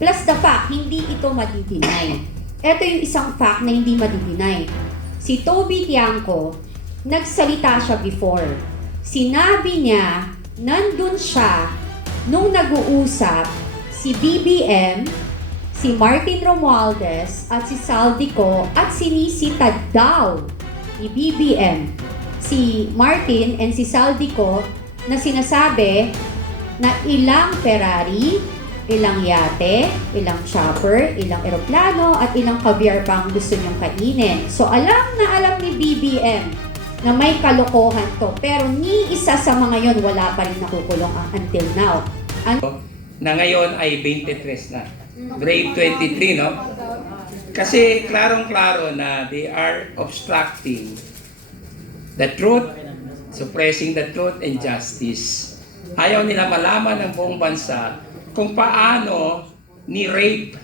Plus the fact, hindi ito madideny. Ito yung isang fact na hindi madideny. Si Toby Tiangco, nagsalita siya before. Sinabi niya, nandun siya nung nag-uusap si BBM, si Martin Romualdez at si Saldico at sinisitad daw ni BBM si Martin and si Saldico na sinasabi na ilang Ferrari, ilang yate, ilang chopper, ilang eroplano at ilang caviar pang gusto niyong kainin. So alam na alam ni BBM na may kalokohan to, pero ni isa sa mga yon wala pa rin nakukulong until now. Na ngayon ay 23 na. Grade 23, no? Kasi klarong-klaro na they are obstructing the truth, suppressing the truth and justice. Ayaw nila malaman ng buong bansa kung paano ni-rape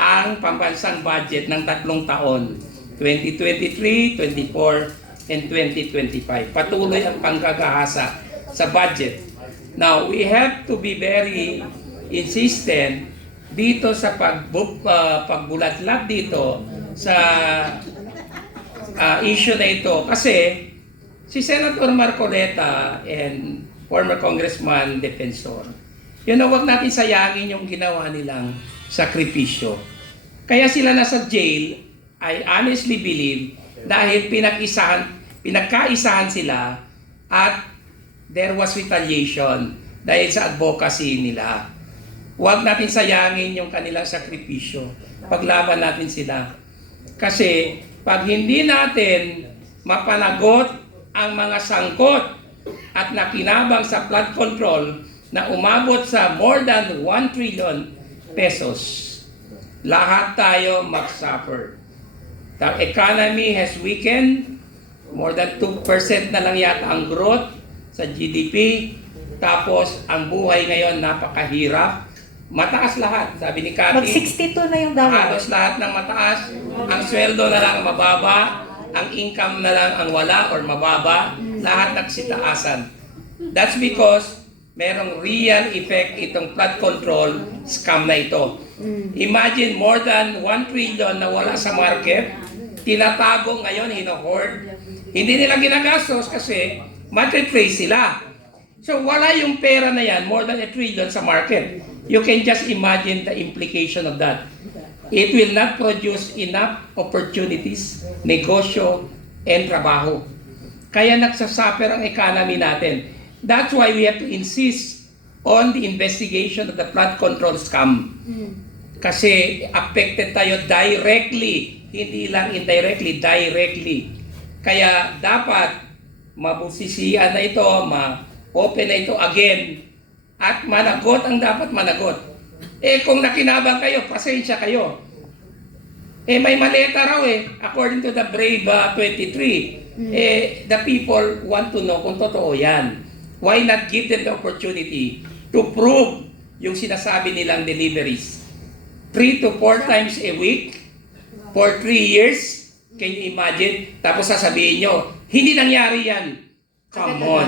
ang pambansang budget ng 3 taon, 2023, 24, and 2025. Patuloy ang panggagahasa sa budget. Now, we have to be very insistent dito sa pagbulatlat dito sa issue na ito. Kasi si Senator Marcoleta and former Congressman Defensor, yun na wag natin sayangin yung ginawa nilang sakripisyo. Kaya sila nasa jail, I honestly believe, dahil pinagkaisahan sila at there was retaliation dahil sa advocacy nila. Huwag natin sayangin yung kanilang sakripisyo. Paglaban natin sila. Kasi pag hindi natin mapanagot ang mga sangkot at nakinabang sa flood control na umabot sa more than 1 trillion pesos, lahat tayo mag-suffer. The economy has weakened. More than 2% na lang yata ang growth sa GDP. Tapos, ang buhay ngayon napakahirap. Mataas lahat, sabi ni Cathy. Mag-62 na yung dalawa. Halos lahat ng mataas. Ang sweldo na lang mababa. Ang income na lang ang wala or mababa. Lahat nagsitaasan. That's because merong real effect itong flood control scam na ito. Imagine more than 1 trillion na wala sa market, tinatago ngayon, hino-hoard. Hindi nila ginagastos kasi mati-trace sila. So wala yung pera na yan, more than 1 trillion sa market. You can just imagine the implication of that. It will not produce enough opportunities, negosyo, and trabaho. Kaya nagsasuffer ang economy natin. That's why we have to insist on the investigation of the flood control scam. Kasi affected tayo directly, hindi lang indirectly, directly. Kaya dapat mabusisian na ito, ma-open na ito again, at managot ang dapat managot. Kung nakinabang kayo, pasensya kayo. May maleta raw according to the Brave 23. The people want to know kung totoo yan. Why not give them the opportunity to prove yung sinasabi nilang deliveries? 3 to 4 times a week for 3 years. Can you imagine? Tapos sasabihin nyo, hindi nangyari yan. Come on.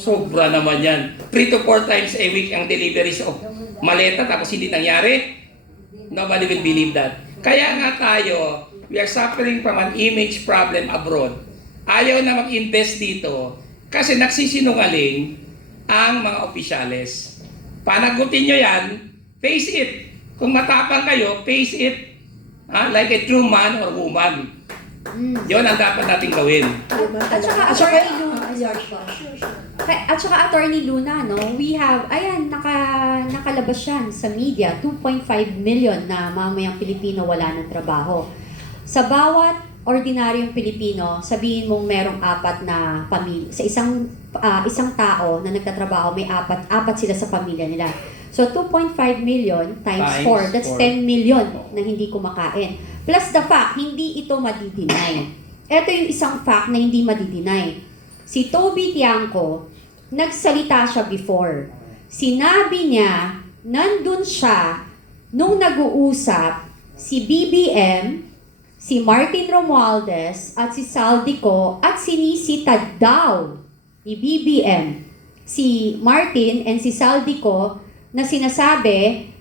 Sobra naman yan. 3 to 4 times a week ang deliveries of maleta tapos hindi nangyari. Nobody will believe that. Kaya nga tayo, we are suffering from an image problem abroad. Ayaw na mag-invest dito kasi nagsisinungaling ang mga opisyales. Panagutin nyo yan, face it. Kung matapang kayo, face it like a true man or woman. Yun ang dapat nating gawin. At saka Attorney Luna, no, we have, nakalabas yan sa media, 2.5 million na mamayang Pilipino wala ng trabaho. Sa bawat ordinaryong Pilipino, sabihin mong merong 4 na pamilya. Sa isang tao na nagtatrabaho, may apat sila sa pamilya nila. So 2.5 million times 4, that's 10 million na hindi kumakain. Plus the fact, hindi ito madideny. Ito yung isang fact na hindi madideny. Si Toby Tiangco, nagsalita siya before. Sinabi niya, nandun siya nung nag-uusap si BBM, si Martin Romualdez at si Saldico at sinisitad daw ni BBM si Martin and si Saldico na sinasabi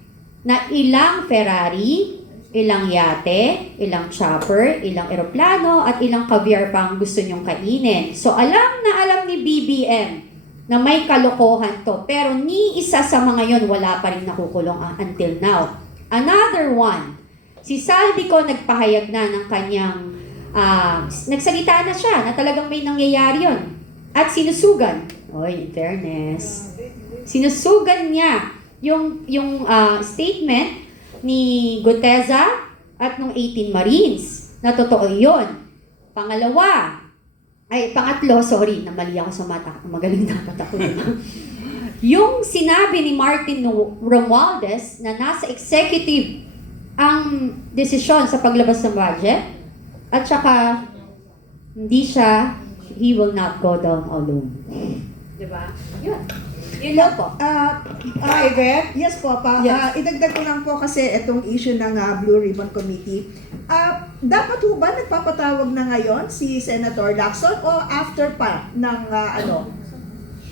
na ilang Ferrari, ilang yate, ilang chopper, ilang eroplano, at ilang caviar pa ang gusto nyong kainin. So alam na alam ni BBM na may kalokohan to, pero ni isa sa mga yon wala pa rin nakukulong until now. Another one, si Saldico nagpahayag na ng kanyang, nagsalita na siya na talagang may nangyayari yon. At sinusugan, in fairness, sinusugan niya yung statement ni Guteza at nung 18 Marines na totoo yun. Pangatlo, sorry, namali ako sa mata. Magaling dapat ako. Yung sinabi ni Martin Romualdez na nasa executive ang desisyon sa paglabas ng budget at saka he will not go down alone. Diba? Yun. Yun lang po. Yvette? Yes po, Yes. idagdag ko lang po kasi itong issue ng Blue Ribbon Committee. Dapat ho ba nagpapatawag na ngayon si Senator Lacson o after pa ng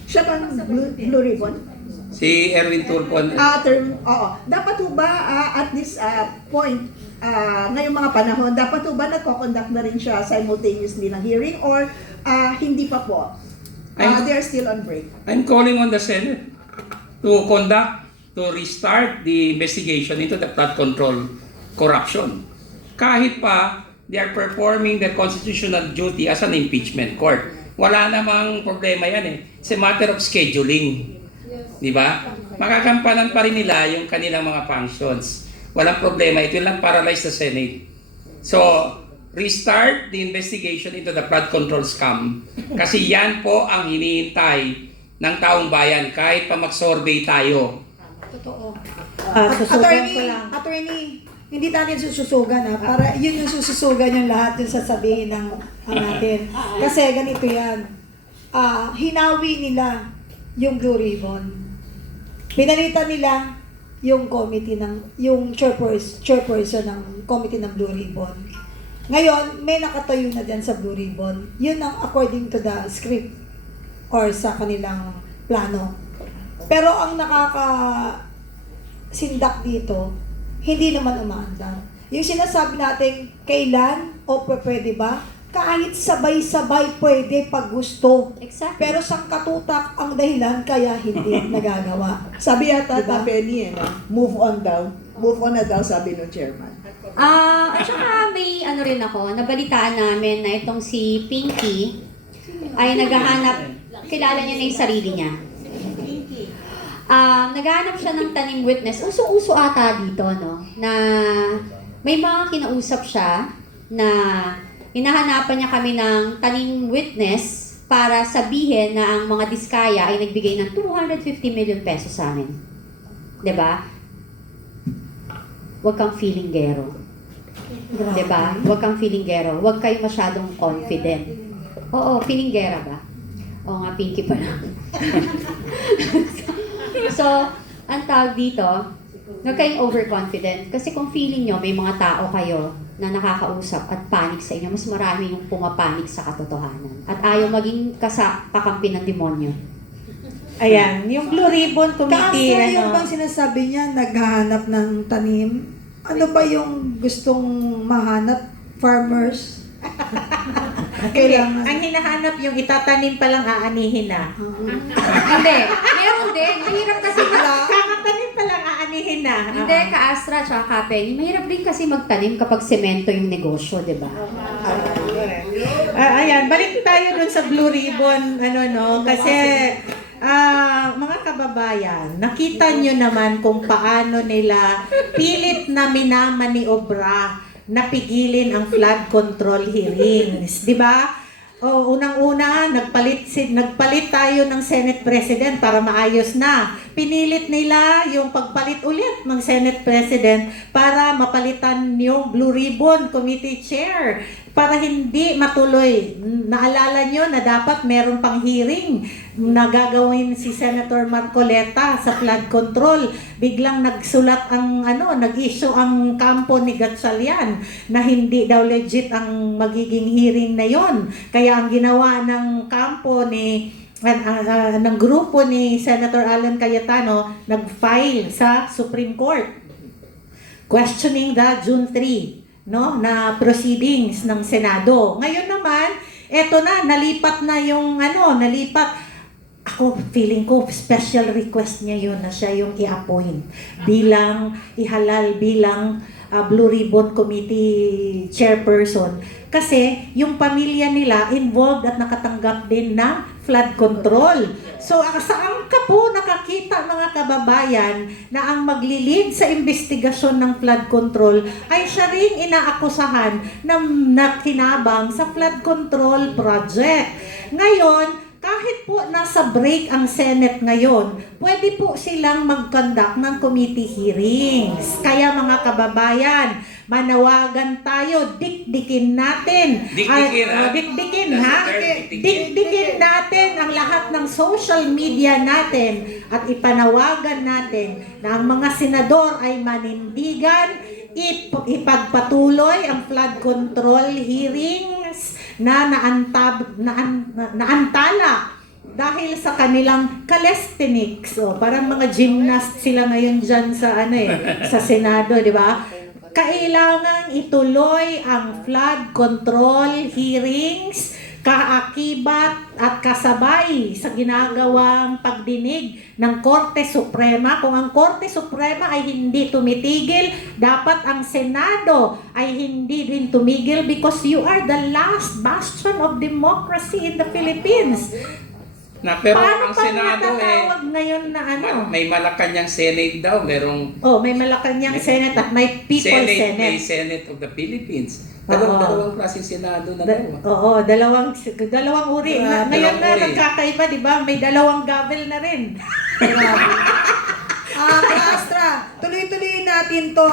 siya bang Blue Ribbon? Si Erwin Tulfo. Oo. Dapat ho ba at this point, ngayong mga panahon, dapat ho ba nagko-conduct na rin siya simultaneously ng hearing or hindi pa po? They're still on break. I'm calling on the Senate to restart the investigation into the flood control corruption. Kahit pa, they are performing their constitutional duty as an impeachment court. Wala namang problema yan eh. It's a matter of scheduling. Di ba? Makakampanan pa rin nila yung kanilang mga functions. Walang problema. It will not paralyze the Senate. So, restart the investigation into the flood control scam. Kasi yan po ang hinihintay ng taong bayan kahit pa mag-survey tayo. Totoo. Susugan ko lang. Attorney, Hindi natin sususugan para yun yung sususugan yung lahat yung sasabihin ng natin. Kasi ganito yan. Hinawi nila yung Blue Ribbon. Pinalitan nila yung committee yung chairperson ng committee ng Blue Ribbon. Ngayon, may nakatayo na dyan sa Blue Ribbon. Yun ang according to the script or sa kanilang plano. Pero ang sindak dito, hindi naman umaandar. Yung sinasabi natin, kailan o pwede ba? Kahit sabay-sabay pwede pag gusto. Exactly. Pero sangkatutak ang dahilan kaya hindi nagagawa. sabi yata Diba? Penny, move on daw. Move on na daw, sabi ng chairman. At saka may rin ako, nabalitaan namin na itong si Pinky ay naghahanap, kilala niya na yung sarili niya. Naghahanap siya ng tanim witness. Uso-uso ata dito, no? Na may mga kinausap siya na hinahanapan niya kami ng tanim witness para sabihin na ang mga diskaya ay nagbigay ng 250 million pesos sa amin. 'Di ba? Huwag kang feelinggero. 'Di ba? Huwag kang feelinggero. Huwag kayo masyadong confident. Oo, feelinggera ba? Oo nga, Pinky pa lang. So, ang tawag dito, huwag kayong overconfident. Kasi kung feeling nyo, may mga tao kayo na nakakausap at panic sa inyo, mas marami yung pumapanik sa katotohanan. At ayaw maging kakampi ng demonyo. Ayan, yung Blue Ribbon Committee, Kaso yung bang sinasabi niya, naghahanap ng tanim, ano ba yung gustong mahanap? Farmers? Hindi, ang hinahanap yung itatanim pa lang aanihin na. Hindi. Meron din. Mahirap kasi Kakatanim pa lang aanihin na. Hindi, ka-Astra at ka-Penny. Mahirap din kasi magtanim kapag semento yung negosyo, di ba? Ayan, balik tayo dun sa Blue Ribbon, kasi mga kababayan, nakita nyo naman kung paano nila pilit na minamaniobra napigilin ang flood control hearings, di ba? Unang-una, nagpalit tayo ng Senate President para maayos na. Pinilit nila yung pagpalit ulit ng Senate President para mapalitan yung Blue Ribbon Committee Chair para hindi matuloy. Naalala nyo na dapat meron pang hearing na gagawin si Senator Marcoleta sa flood control. Biglang nagsulat nag-issue ang kampo ni Gatchalian na hindi daw legit ang magiging hearing na yon. Kaya ang ginawa ng kampo ng grupo ni Senator Alan Cayetano, nag-file sa Supreme Court. questioning the June 3, no, na proceedings ng Senado. Ngayon naman, eto na, nalipat na yung ako, feeling ko, special request niya yun na siya yung i-appoint bilang, ihalal bilang Blue Ribbon Committee chairperson. Kasi yung pamilya nila involved at nakatanggap din ng flood control. So, saan ka po nakakita mga kababayan na ang maglilid sa investigasyon ng flood control ay siya rin inaakusahan na nakinabang sa flood control project. Ngayon, kahit po nasa break ang Senate ngayon, pwede po silang mag-conduct ng committee hearings. Kaya mga kababayan, manawagan tayo, dikdikin natin. Dikdikin natin ang lahat ng social media natin at ipanawagan natin na ang mga senador ay manindigan, ipagpatuloy ang flood control hearings na naantala dahil sa kanilang calisthenics. So, parang mga gymnast sila ngayon dyan sa sa Senado, di ba? Kailangang ituloy ang flood control hearings kaakibat at kasabay sa ginagawang pagdinig ng Korte Suprema. Kung ang Korte Suprema ay hindi tumitigil, dapat ang Senado ay hindi din tumigil because you are the last bastion of democracy in the Philippines. Pero Paano ang pa Senado natatawag ngayon na may Malacanang Senate daw, merong may Malacanang Senate at may People's Senate, may Senate. Senate of the Philippines. Oo. Dalawang klaseng Senado na daw. Oo, dalawang uri. Ngayon na Dalawang uri. nagkakaiba, di ba? May dalawang gavel na rin. Astra, tuloy-tuloy natin to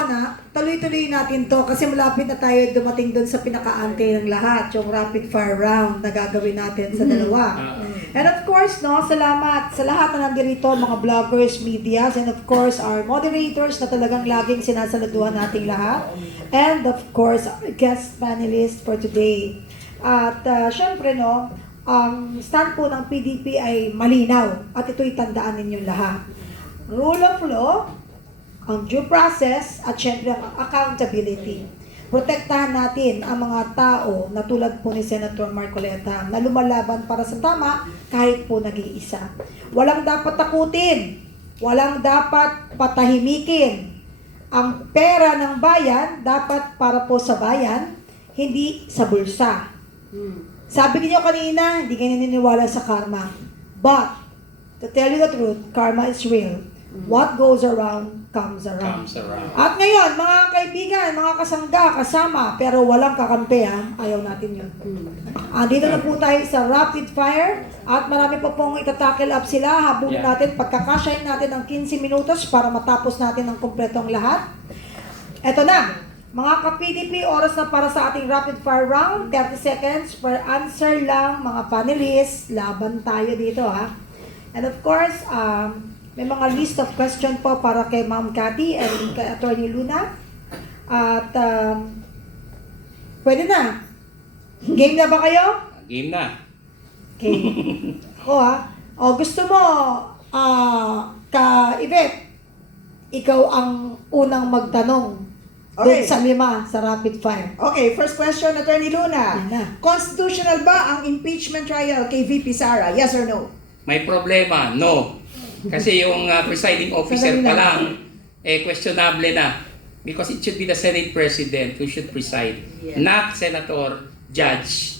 tuloy-tuloy natin to kasi malapit na tayo dumating doon sa pinaka-ante ng lahat, yung rapid fire round na gagawin natin sa dalawa. And of course, salamat sa lahat na nandirito, mga bloggers, medias, and of course, our moderators na talagang laging sinasaluduhan nating lahat. And of course, our guest panelist for today. At syempre, ang stand po ng PDP ay malinaw at ito'y tandaan ninyong lahat. Rule of law, ang due process, at syempre ang accountability. Protektahan natin ang mga tao na tulad po ni Senator Marcoleta na lumalaban para sa tama kahit po nag-iisa. Walang dapat takutin, walang dapat patahimikin. Ang pera ng bayan dapat para po sa bayan, hindi sa bulsa. Sabi niyo kanina, hindi kayo naniniwala sa karma. But, to tell you the truth, karma is real. What goes around, comes around. At ngayon, mga kaibigan, mga kasangga, kasama, pero walang kakampi, ayaw natin yun. Dito na po tayo sa rapid fire at marami pa pong itatakil up sila. Habulin natin, pagkakasyahin natin ng 15 minutos para matapos natin ang kumpletong lahat. Eto na, mga ka-PDP, oras na para sa ating rapid fire round. 30 seconds per answer lang, mga panelists. Laban tayo dito, And of course, may mga list of question po para kay Ma'am Cathy and kay Attorney Luna. At pwede na. Game na ba kayo? Game na. Okay. Ako gusto mo, Yvette, ikaw ang unang magtanong doon Okay. sa 5 sa rapid fire. Okay, first question, Attorney Luna. Yan na. Constitutional ba ang impeachment trial kay VP Sara? Yes or no? May problema, no. Kasi yung presiding officer pa lang, questionable na. Because it should be the Senate President who should preside, not Senator, Judge,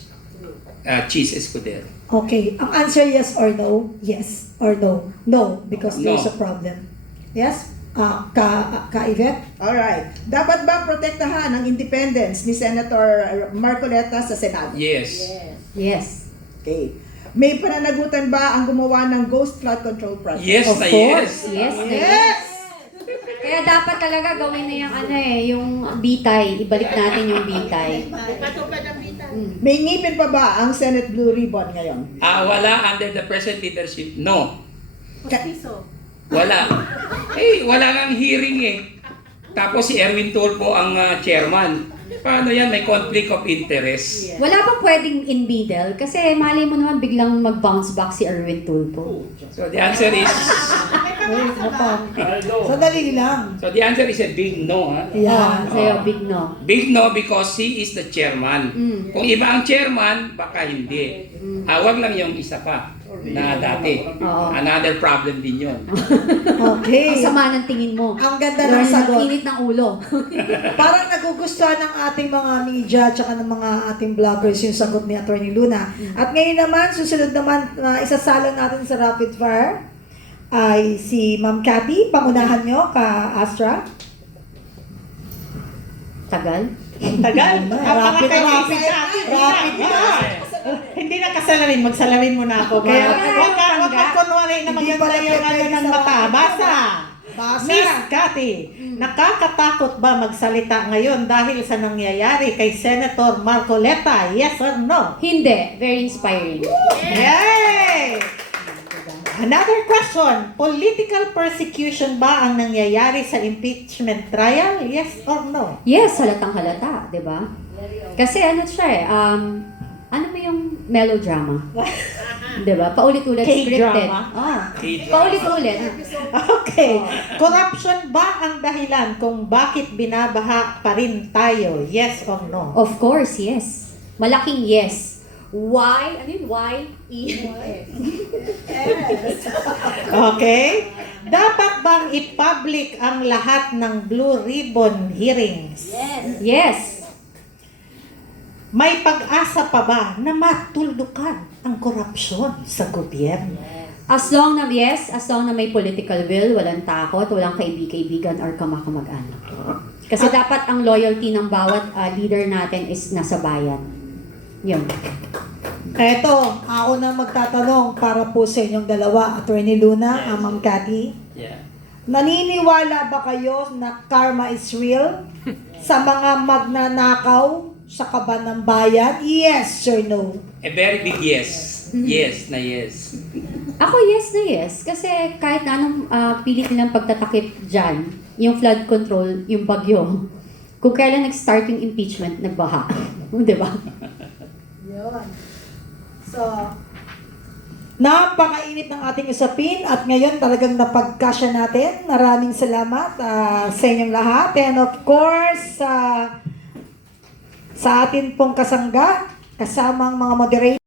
Chis Escudero. Okay. Ang answer yes or no? Yes or no? No, because there's No. a problem. Yes? Ka-Yvette? Alright. Dapat ba protektahan ang independence ni Senator Marcoleta sa Senado? Yes. Yes. Okay. May pananagutan ba ang gumawa ng ghost flood control project? Yes Of na course. yes. Yes. Kaya dapat talaga gawin na yung bitay. Ibalik natin yung bitay. May ngipin pa ba ang Senate Blue Ribbon ngayon? Wala under the present leadership, no. Ka- Wala. Wala ngang hearing Tapos si Erwin Tulfo ang chairman. Paano yan? May conflict of interest. Wala bang pwedeng in middle? Kasi mali mo naman biglang mag-bounce back si Erwin Tulfo. So the answer is Wait, matang. Sandali lang. So the answer is a big no. Ha? Yeah. Sa'yo, big no. Big no because he is the chairman. Mm. Kung iba ang chairman, baka hindi. Wag lang yung isa pa na dati. Oo. Another problem din yun. Okay. Ang sama ng tingin mo. Ang ganda ng sagot. Init ng ulo. Parang nagugustuhan ng ating mga media at ng mga ating vloggers yung sagot ni Attorney Luna. At ngayon naman, susunod naman na isasalang natin sa rapid fire ay si Ma'am Cathy. Pangunahan nyo ka Astra. Tagal. Tagal. Rapid, rapid, rapid na. Hindi na kasalamin, magsalamin mo na ako. Kaya wag ka kunwari na Hindi maganda pala yung pwede ng sa mata. rapid Basa! Basa. Miss Cathy, nakakatakot ba magsalita ngayon dahil sa nangyayari kay Senator Marcoleta? Yes or no? Hindi. Very inspiring. Yay! Another question. Political persecution ba ang nangyayari sa impeachment trial? Yes or no? Yes, halatang halata, di ba? Kasi ano siya eh, ano mo yung melodrama? Di ba? Paulit-ulit scripted. K-drama? Oh, paulit-ulit. Okay. Corruption ba ang dahilan kung bakit binabaha pa rin tayo? Yes or no? Of course, yes. Malaking yes. Why? Ano yun? Why? Okay. Dapat bang i-public ang lahat ng Blue Ribbon hearings? Yes. May pag-asa pa ba na matuldukan ang korupsyon sa gobyerno? As long na may political will, walang takot, walang kaibig-kaibigan or kamakamag-anak. Kasi dapat ang loyalty ng bawat leader natin is nasa bayan. Yun. Eto, ako na magtatanong para po sa inyong dalawa, Attorney Luna, Ma'am Cathy. Yeah. Naniniwala ba kayo na karma is real sa mga magnanakaw sa kaban ng bayan? Yes or no? A very big yes. Yes na yes. Ako yes na yes. Kasi kahit na anong pilit nilang pagtatakip dyan, yung flood control, yung bagyo, kung kailan nag-start yung impeachment, nagbaha. Di ba? Yun. So, napakainit ng ating usapin at ngayon talagang napagkasya natin. Maraming salamat sa inyong lahat. And of course, sa atin pong kasangga, kasamang mga moderator,